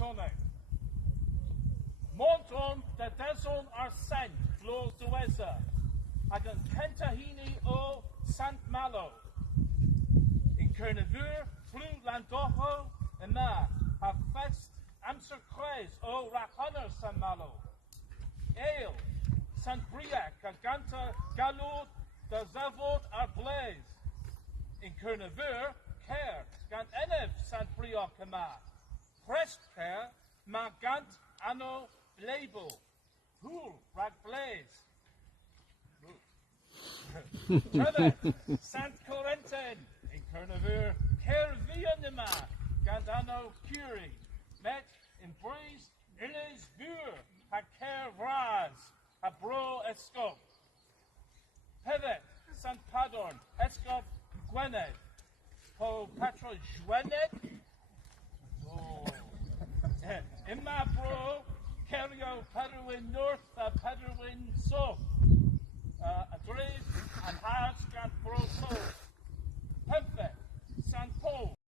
Antoine. Monton de Deson ar Saint Flos Duesa, ag an Pentahini o Sant Malo. In Kernevur, Flu Landocho, Emma, have fest Amser Krac'h o Rachoner Sant Malo. Ale, Sant Briac, a Ganta Galod, de Zavod ar Blaze. In Kernevur, Care, gan Enev Sant Briac Emma. Prest Care, ma Gant Anno Label, Pool, Rag Blaze. Trevor, Sant Corentin, in Kernevur, Ker Vianima, Gandano Curie, Met in Breeze, Illes Bur, a Ker Raz, a Bro Escop. Hevet, Sant Padorn, Escop Gwened, Po Patro Juened, in my bro, Kerio Padawin North, Padawin South.